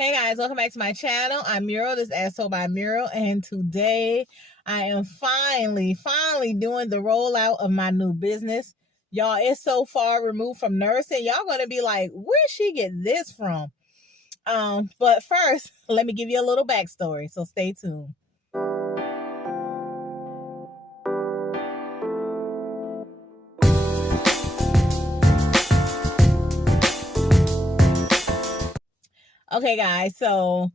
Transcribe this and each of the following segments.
Hey guys, welcome back to my channel. I'm Muriel, this is As Told by Muriel, and today I am finally doing the rollout of my new business. Y'all, it's so far removed from nursing. Y'all gonna be like, where'd she get this from? But first, let me give you a little backstory, so stay tuned. Okay, guys, so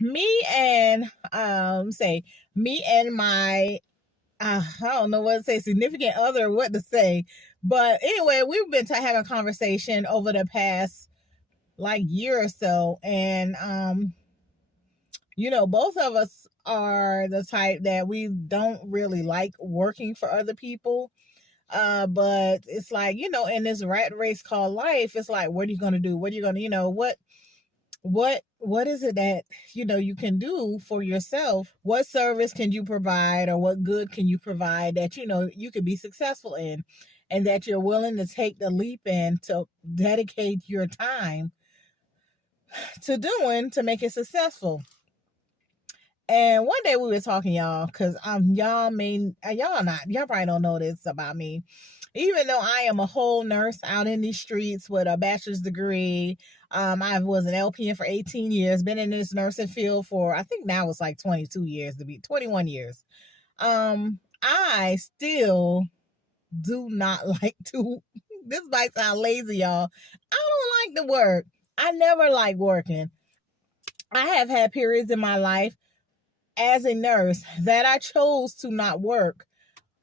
me and my I don't know what to say, significant other, what to say. But anyway, we've been having a conversation over the past like year or so. And, both of us are the type that we don't really like working for other people. But it's like, in this rat race called life, it's like, what are you going to do? What are you going to, what is it that you can do for yourself? What service can you provide, or what good can you provide that you could be successful in, and that you're willing to take the leap in to dedicate your time to doing to make it successful? And one day we were talking, y'all, because y'all probably don't know this about me. Even though I am a whole nurse out in these streets with a bachelor's degree, I was an LPN for 18 years, been in this nursing field for, I think now it's like 22 years, to be 21 years. I still do not like to, this might sound lazy, y'all. I don't like to work. I never like working. I have had periods in my life as a nurse that I chose to not work.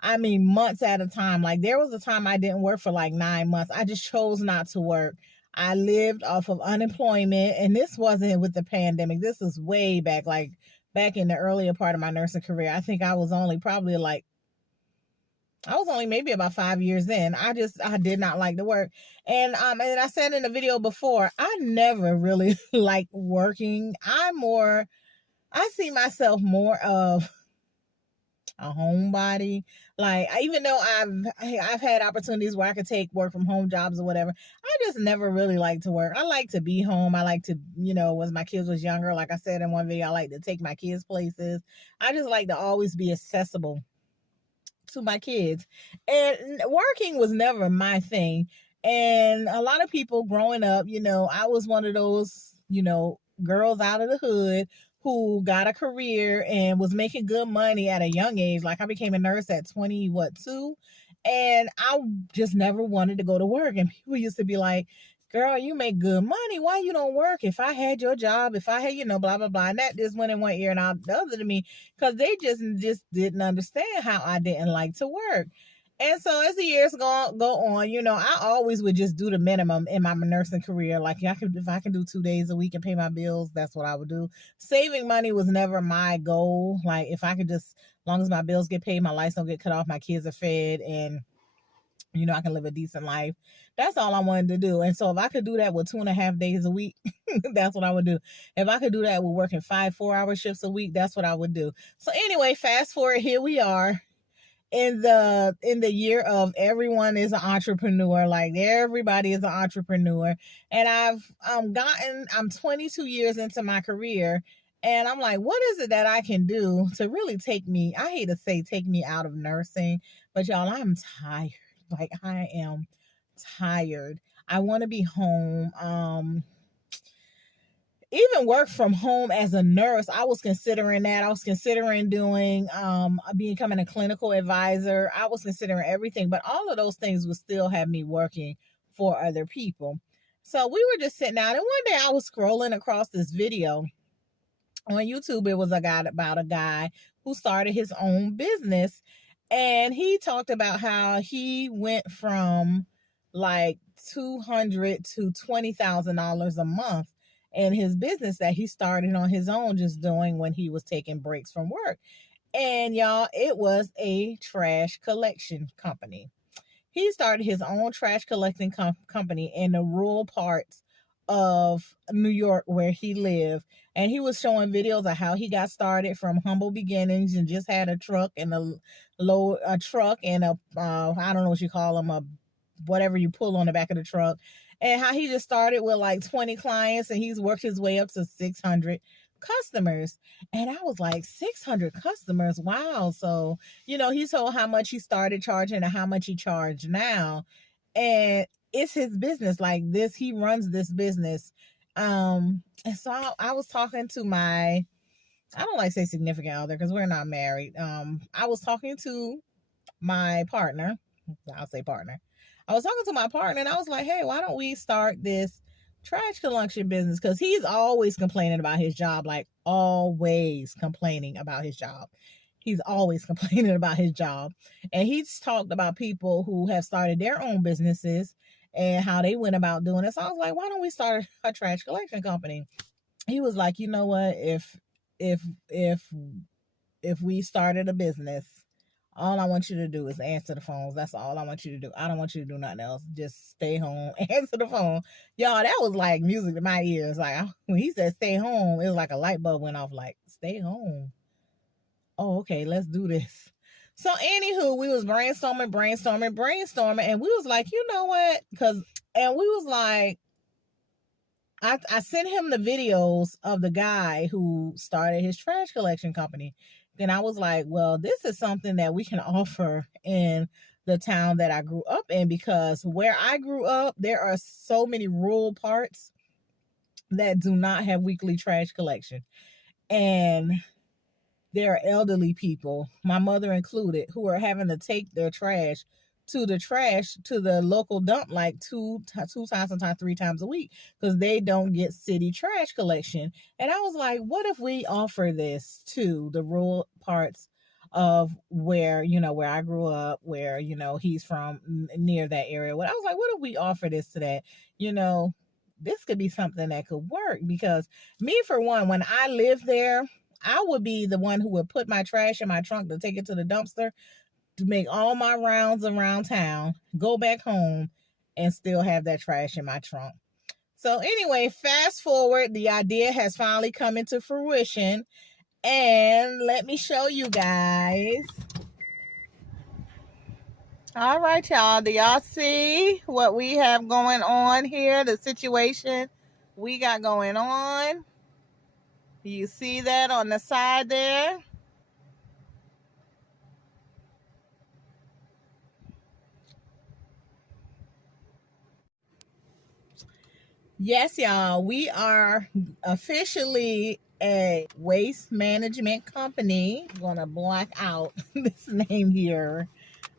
I mean, months at a time. Like, there was a time I didn't work for like 9 months. I just chose not to work. I lived off of unemployment, and this wasn't with the pandemic. This is way back, like back in the earlier part of my nursing career. I think I was only maybe about 5 years in. I did not like to work. And I said in the video before, I never really like working. I see myself more of a homebody. Like, even though I've had opportunities where I could take work from home jobs or whatever, I just never really like to work. I like to be home. I like to, when my kids was younger, like I said in one video, I like to take my kids places. I just like to always be accessible to my kids. And working was never my thing. And a lot of people growing up, I was one of those, girls out of the hood who got a career and was making good money at a young age. Like, I became a nurse at 2. And I just never wanted to go to work. And people used to be like, girl, you make good money. Why you don't work? If I had your job, if I had, blah, blah, blah. And that just went in one ear and out the other to me, because they just didn't understand how I didn't like to work. And so as the years go on, I always would just do the minimum in my nursing career. Like, if I can do 2 days a week and pay my bills, that's what I would do. Saving money was never my goal. Like, if I could just, as long as my bills get paid, my lights don't get cut off, my kids are fed, and I can live a decent life. That's all I wanted to do. And so if I could do that with 2.5 days a week, that's what I would do. If I could do that with working 5 4-hour shifts a week, that's what I would do. So anyway, fast forward, here we are in the year of everyone is an entrepreneur. Like, everybody is an entrepreneur. And I'm 22 years into my career, and I'm like, what is it that I can do to really take me, I hate to say take me out of nursing, but y'all, I'm tired. Like, I am tired. I want to be home. Even work from home as a nurse, I was considering that. I was considering doing becoming a clinical advisor. I was considering everything, but all of those things would still have me working for other people. So we were just sitting out, and one day I was scrolling across this video on YouTube. It was about a guy who started his own business, and he talked about how he went from like $200 to $20,000 a month in his business that he started on his own, just doing when he was taking breaks from work. And y'all, it was a trash collection company. He started his own trash collecting company in the rural parts of New York where he lived. And he was showing videos of how he got started from humble beginnings and just had a truck and a truck and I don't know what you call them, whatever you pull on the back of the truck. and how he just started with like 20 clients and he's worked his way up to 600 customers. And I was like, 600 customers? Wow. So, he told how much he started charging and how much he charged now. And it's his business like this. He runs this business. And so I was talking to my, I don't like to say significant other because we're not married. I was talking to my partner. I'll say partner. I was talking to my partner and I was like, hey, why don't we start this trash collection business? Because he's always complaining about his job, like always complaining about his job. He's always complaining about his job. And he's talked about people who have started their own businesses and how they went about doing it. So I was like, why don't we start a trash collection company? He was like, you know what? If we started a business, all I want you to do is answer the phones. That's all I want you to do. I don't want you to do nothing else. Just stay home, answer the phone. Y'all, that was like music to my ears. Like when he said stay home, it was like a light bulb went off. Like, stay home. Oh, okay, let's do this. So anywho, we was brainstorming, and we was like, you know what? And we was like, I sent him the videos of the guy who started his trash collection company. Then I was like, well, this is something that we can offer in the town that I grew up in, because where I grew up, there are so many rural parts that do not have weekly trash collection. And there are elderly people, my mother included, who are having to take their trash to the local dump like two times, sometimes 3 times a week, because they don't get city trash collection. And I was like, what if we offer this to the rural parts of where I grew up, where he's from, near that area? I was like, what if we offer this to that? This could be something that could work, because me, for one, when I lived there, I would be the one who would put my trash in my trunk to take it to the dumpster, to make all my rounds around town, go back home, and still have that trash in my trunk. So anyway, fast forward, the idea has finally come into fruition. And let me show you guys. All right, y'all. Do y'all see what we have going on here? The situation we got going on. You see that on the side there? Yes, y'all. We are officially a waste management company. I'm gonna black out this name here,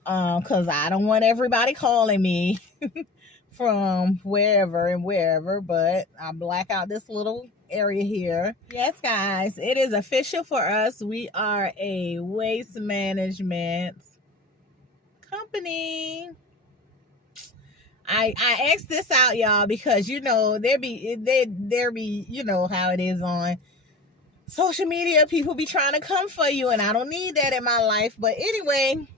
because I don't want everybody calling me from wherever, but I black out this little area here. Yes, guys, it is official for us. We are a waste management company. I asked this out, y'all, because there be how it is on social media. People be trying to come for you, and I don't need that in my life. But anyway,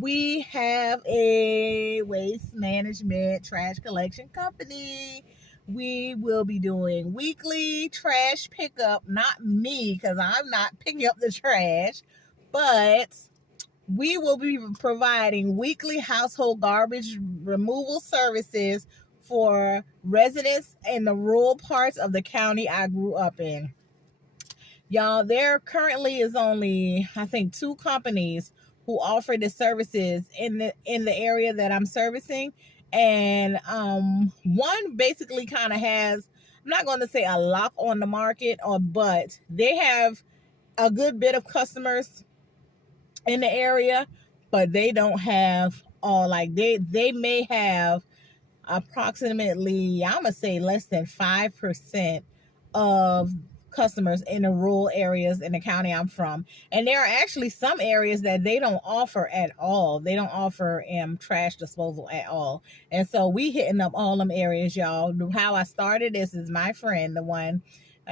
we have a waste management trash collection company. We will be doing weekly trash pickup. Not me, because I'm not picking up the trash, but we will be providing weekly household garbage removal services for residents in the rural parts of the county I grew up in. Y'all, there currently is only, I think, 2 companies who offer the services in the area that I'm servicing. And one basically kind of has, I'm not going to say a lock on the market, but they have a good bit of customers in the area, but they don't have all, like they may have approximately, I'm gonna say, less than 5% of customers in the rural areas in the county I'm from. And there are actually some areas that they don't offer at all. They don't offer trash disposal at all. And so we hitting up all them areas, y'all. How I started this is my friend, the one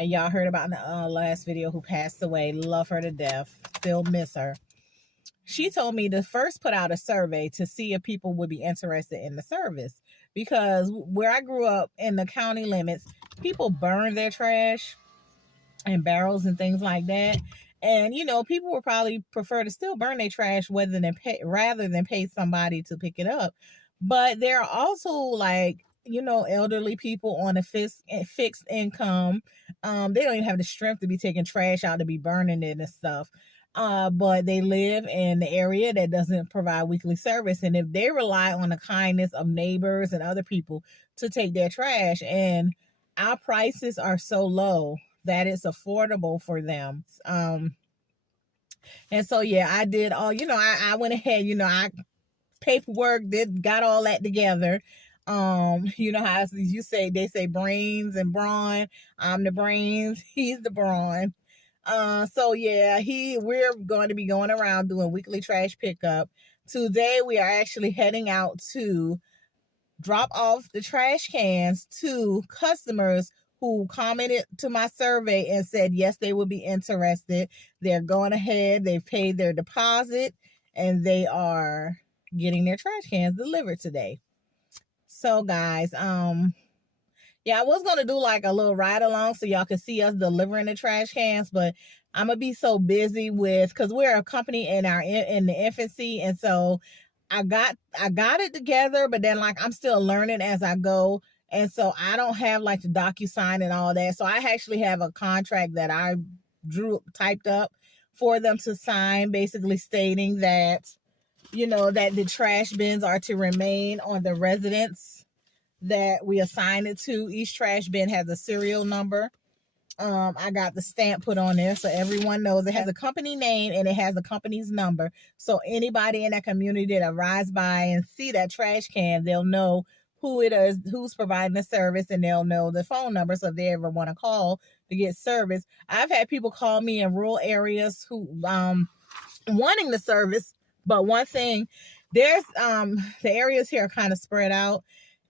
y'all heard about in the last video, who passed away. Love her to death, still miss her. She told me to first put out a survey to see if people would be interested in the service, because where I grew up in the county limits, people burn their trash in barrels and things like that. And people would probably prefer to still burn their trash rather than pay somebody to pick it up. But there are also like elderly people on a fixed income. They don't even have the strength to be taking trash out, to be burning it and stuff. But they live in the area that doesn't provide weekly service. And if they rely on the kindness of neighbors and other people to take their trash, and our prices are so low that it's affordable for them. And so, yeah, I did all, I went ahead, I paperwork, got all that together. You know how they say brains and brawn. I'm the brains, he's the brawn. So yeah, we're going to be going around doing weekly trash pickup. Today we are actually heading out to drop off the trash cans to customers who commented to my survey and said yes, they would be interested. They're going ahead, they've paid their deposit, and they are getting their trash cans delivered today. So guys, yeah, I was gonna do like a little ride along so y'all can see us delivering the trash cans, but I'm gonna be so busy because we're a company in the infancy, and so I got it together, but then like I'm still learning as I go, and so I don't have like the DocuSign and all that. So I actually have a contract that I typed up for them to sign, basically stating that that the trash bins are to remain on the residence that we assign it to. Each trash bin has a serial number. I got the stamp put on there so everyone knows it has a company name and it has the company's number. So anybody in that community that rides by and see that trash can, they'll know who it is, who's providing the service, and they'll know the phone number. So if they ever want to call to get service, I've had people call me in rural areas who wanting the service. But one thing, there's the areas here are kind of spread out,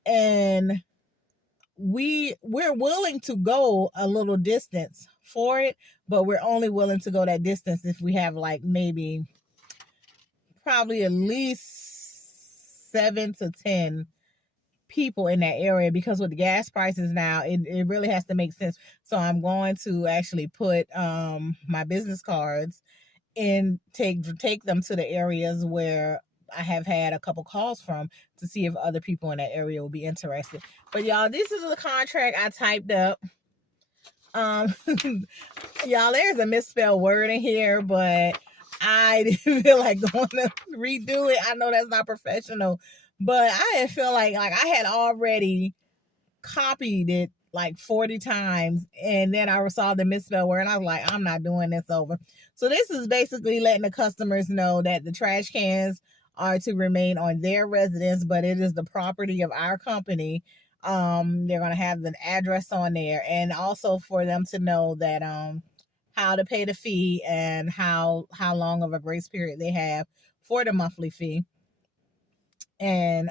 and we're willing to go a little distance for it, but we're only willing to go that distance if we have like maybe probably at least 7 to 10 people in that area, because with the gas prices now, it really has to make sense. So I'm going to actually put my business cards and take them to the areas where I have had a couple calls from to see if other people in that area will be interested. But y'all, this is the contract I typed up. Y'all, there's a misspelled word in here, but I didn't feel like going to redo it. I know that's not professional, but I didn't feel like I had already copied it like 40 times, and then I saw the misspelled word and I was like, I'm not doing this over. So this is basically letting the customers know that the trash cans are to remain on their residence, but it is the property of our company. They're going to have an address on there, and also for them to know that how to pay the fee and how long of a grace period they have for the monthly fee. And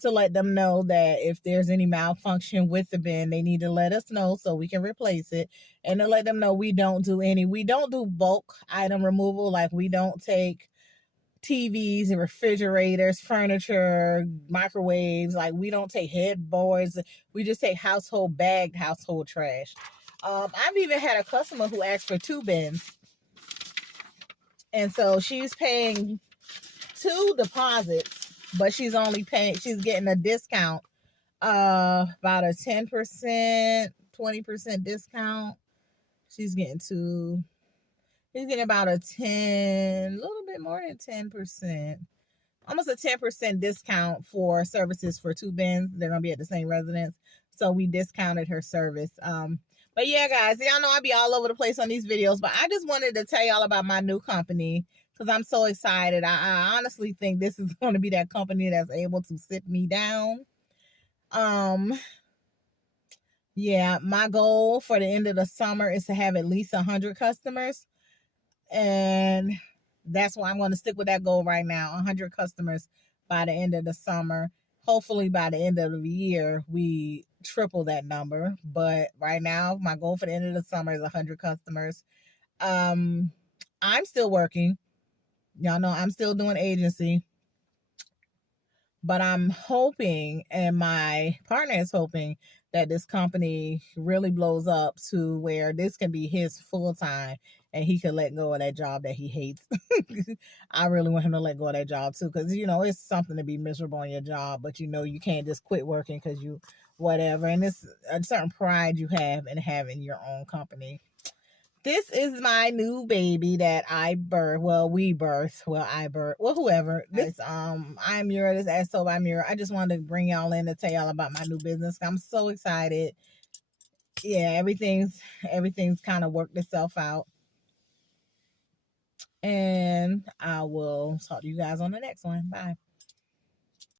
to let them know that if there's any malfunction with the bin, they need to let us know so we can replace it. And to let them know we don't do bulk item removal. Like we don't take TVs and refrigerators, furniture, microwaves. Like we don't take headboards. We just take bagged household trash. I've even had a customer who asked for 2 bins. And so she's paying 2 deposits, but she's getting a discount, about a 10%, 20% discount. She's getting about a little bit more than 10%, almost a 10% discount for services for 2 bins. They're going to be at the same residence. So we discounted her service. But yeah, guys, y'all know I be all over the place on these videos, but I just wanted to tell y'all about my new company because I'm so excited. I honestly think this is going to be that company that's able to sit me down. Yeah, my goal for the end of the summer is to have at least 100 customers. And that's why I'm going to stick with that goal right now, 100 customers by the end of the summer. Hopefully by the end of the year, we triple that number. But right now, my goal for the end of the summer is 100 customers. I'm still working. Y'all know I'm still doing agency. But I'm hoping, and my partner is hoping, that this company really blows up to where this can be his full time and he could let go of that job that he hates. I really want him to let go of that job too, because it's something to be miserable in your job, but you can't just quit working because you whatever. And it's a certain pride you have in having your own company. This is my new baby that I birthed. Well, we birthed. Well, I birthed. Well, whoever. This I'm Mira. This is So by Mira. I just wanted to bring y'all in to tell y'all about my new business. I'm so excited. Yeah, everything's kind of worked itself out. And I will talk to you guys on the next one. Bye.